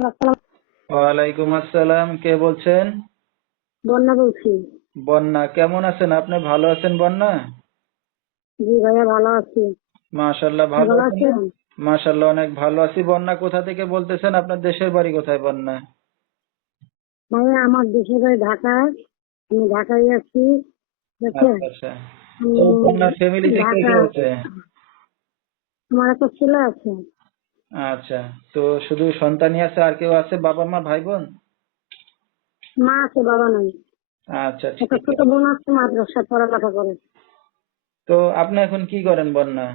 ওয়ালাইকুম আসসালাম কে বলছেন? বন্যা বলছি। বন্যা কেমন আছেন? আপনি ভালো আছেন বন্যা? জি ভাইয়া ভালো আছি। মাশাল্লাহ ভালো। আছেন? মাশাল্লাহ অনেক ভালো আছি। বন্যা কোথা থেকে বলতেছেন? আপনার দেশের বাড়ি কোথায় বন্যা? ভাইয়া আমার দেশের বাড়ি ঢাকায় আমি ঢাকায় আছি আচ্ছা আচ্ছা। তো বন্যার ফ্যামিলিতে কে কে ঢাকা। আছে আমার একটা ছেলে আছে। আচ্ছা তো শুধু সন্তানই আছে আর কেউ আছে? বাবা মা ভাই বোন মা আছে বাবা নাই। আচ্ছা ঠিক একটা ছোট বোন আছে মাদ্রাসায় পড়ালেখা করে। তো আপনি এখন কি করেন বন্যা?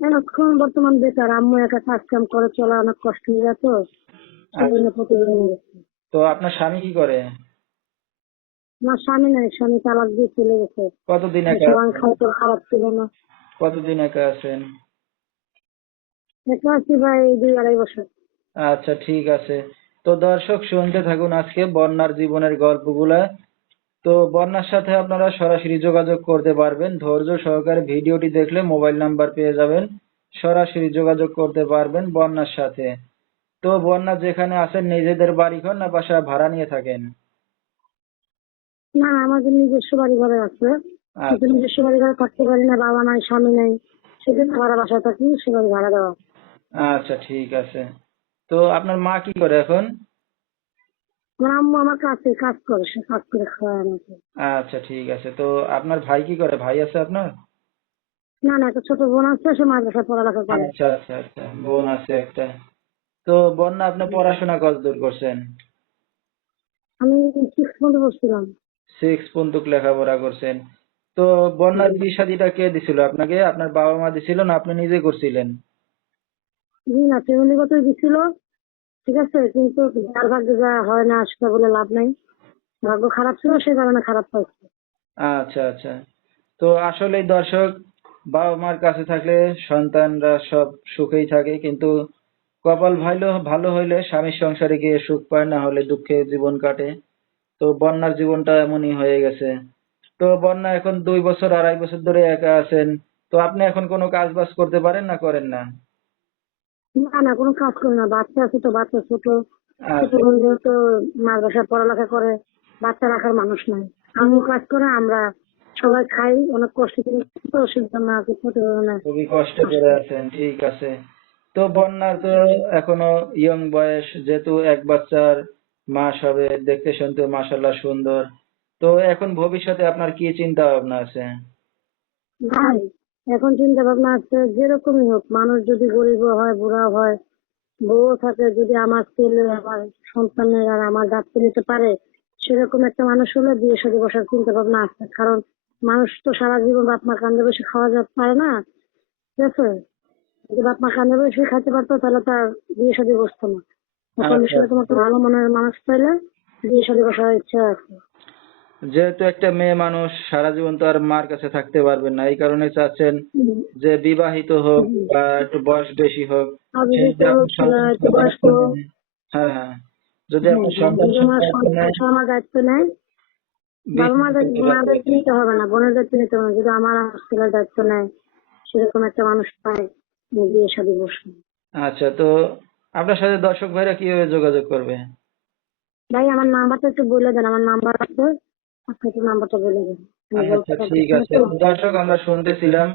এখন বর্তমান বেকার। আম্মু একা কাজ কাম করে চলা অনেক কষ্ট হয়ে যায় তো সেই জন্য প্রতিদিন গেছে তো আপনার স্বামী কি করে? না স্বামী নাই স্বামী তালাক দিয়ে চলে গেছে। কতদিন একা? খাইতে খারাপ ছিল না। কতদিন একা আছেন? একা আছি ভাই দুই আড়াই বছর। আচ্ছা ঠিক আছে। তো দর্শক শুনতে থাকুন আজকে বন্যার জীবনের গল্পগুলা। তো বন্যার সাথে আপনারা সরাসরি যোগাযোগ করতে পারবেন। ধৈর্য সহকারে ভিডিওটি দেখলে মোবাইল নাম্বার পেয়ে যাবেন। সরাসরি যোগাযোগ করতে পারবেন বন্যার সাথে। তো বন্যা যেখানে আছেন নিজেদের বাড়ি ঘর না বাসা ভাড়া নিয়ে থাকেন? না আমাদের নিজস্ব বাড়ি ঘরে আছে। আচ্ছা। নিজস্ব বাড়ি ঘরে থাকতে পারি না বাবা নাই স্বামী নাই। সেজন্য ভাড়া বাসায় থাকি সে ভাড়া দেওয়া। আচ্ছা ঠিক আছে। তো আপনার মা কি করে এখন? আম্মু আমার কাছে কাজ করে সে কাজ করে খাওয়ায় আমাকে। আচ্ছা ঠিক আছে। তো আপনার ভাই কি করে? ভাই আছে আপনার? না না একটা ছোট বোন আছে সে মাদ্রাসায় পড়ালেখা করে। আচ্ছা আচ্ছা আচ্ছা বোন আছে একটা। তো বন্যা আপনি পড়াশোনা কতদূর করছেন? আমি সিক্স পর্যন্ত বসছিলাম সিক্স পর্যন্ত লেখাপড়া করছেন। তো বন্যার বিয়ে শাদিটা কে দিছিল আপনাকে? আপনার বাবা মা দিছিল না আপনি নিজে করছিলেন? না ফ্যামিলিগত দিছিল ঠিক আছে, কিন্তু যার ভাগ্যে যা হয় না সেটা বলে লাভ নাই। ভাগ্য খারাপ ছিল সেই কারণে খারাপ পাইছে আচ্ছা আচ্ছা। তো আসলে দর্শক বাবা মার কাছে থাকলে সন্তানরা সব সুখেই থাকে, কিন্তু কপাল ভালো ভালো হইলে স্বামীর সংসারে গিয়ে সুখ পায়, না হলে দুঃখে জীবন কাটে। তো বন্যার জীবনটা এমনই হয়ে গেছে। তো বন্যা এখন দুই বছর, আড়াই বছর ধরে একা আছেন, তো আপনি এখন কোনো কাজ বাজ করতে পারেন না করেন না? না না কোনো কাজ করি না। বাচ্চা আছে তো বাচ্চা ছোট। ছোট আচ্ছা বোন যেহেতু মাদ্রাসায় পড়ালেখা করে বাচ্চা রাখার মানুষ নাই। আমিও কাজ করে আমরা সবাই খাই অনেক কষ্ট করে তো অসুবিধা না। আছে খুবই কষ্ট করে আছেন ঠিক আছে। তো বন্যার তো এখনও ইয়ং বয়স যেহেতু এক বাচ্চার মাস হবে দেখতে শুনতে মাশাল্লাহ সুন্দর। তো এখন ভবিষ্যতে আপনার কি চিন্তা ভাবনা আছে? ভাই এখন চিন্তা ভাবনা আছে যেরকমই হোক মানুষ যদি গরিব হয় বুড়া হয় বউ থাকে যদি আমার ছেলে আমার সন্তানের আর আমার দায়িত্ব নিতে পারে সেরকম একটা মানুষ হলে বিয়ে সাথে বসার চিন্তা ভাবনা আছে। কারণ মানুষ তো সারা জীবন বাপ মা কান্দে বসে খাওয়া যেতে পারে না ঠিক আছে? যদি বাপ মা কান্দে বসে খাইতে পারতো তাহলে তার বিয়ে সাথে বসতো না। একটা ভালো মনের মানুষ পাইলে বিয়ে সাথে বসার ইচ্ছা আছে। যেহেতু একটা মেয়ে মানুষ সারা জীবন তো আর মার কাছে থাকতে পারবেন না এই কারণে চাচ্ছেন যে বিবাহিত হোক বা একটু বয়স বেশি হোক হ্যাঁ হ্যাঁ। যদি আপনার সন্তান যদি আমার সন্তান সন্তান আমার দায়িত্ব নেয় বাবা মা দায়িত্ব নিতে হবে না বোনের দায়িত্ব নিতে হবে না। যদি আমার দায়িত্ব নেয় সেরকম একটা মানুষ পায় বিয়ে শাদী বসবো আচ্ছা তো আপনার সাথে দর্শক ভাইরা কীভাবে যোগাযোগ করবে? ভাই আমার নাম্বারটা একটু বলে দেন আমার নাম্বার আছে। আপনি একটু নাম্বারটা বলে দেন আচ্ছা ঠিক আছে। দর্শক আমরা শুনতেছিলাম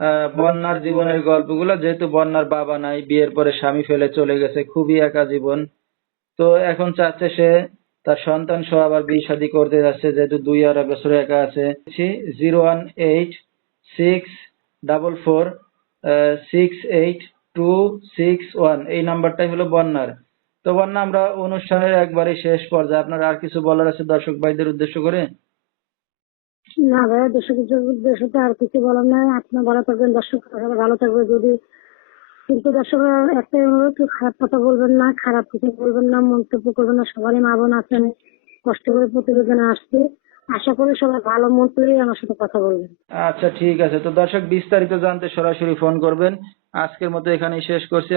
আহ, বন্যার জীবনের গল্পগুলো। যেহেতু বন্যার বাবা নাই বিয়ের পরে স্বামী ফেলে চলে গেছে খুবই একা জীবন। তো এখন চাচ্ছে সে তার সন্তান সহ আবার বিয়ে শাদী করতে যাচ্ছে যেহেতু দুই আড়াই বছর একা আছে। Zero one eight six double four six eight two six one. এই নাম্বারটাই হলো বন্যার। তো বন্যা আমরা অনুষ্ঠানের একবারে শেষ পর্যায়ে। আপনার আর কিছু বলার আছে দর্শক ভাইদের উদ্দেশ্য করে? না ভাই দর্শক উদ্দেশ্যতে আর কিছু বলার নাই। আপনার ভালো থাকবেন দর্শক ভালো থাকবে যদি। কিন্তু দর্শক একটাই অনুরোধ খারাপ কথা বলবেন না খারাপ কিছু বলবেন না মন্তব্য করবেন না। সবারই মা বোন আছেন কষ্ট করে প্রতিবেদনে আসছে। আশা করি সবাই ভালো মন করেই আমার সাথে কথা বলবেন। আচ্ছা ঠিক আছে। তো দর্শক বিস্তারিত জানতে সরাসরি ফোন করবেন। আজকের মতো এখানেই শেষ করছি।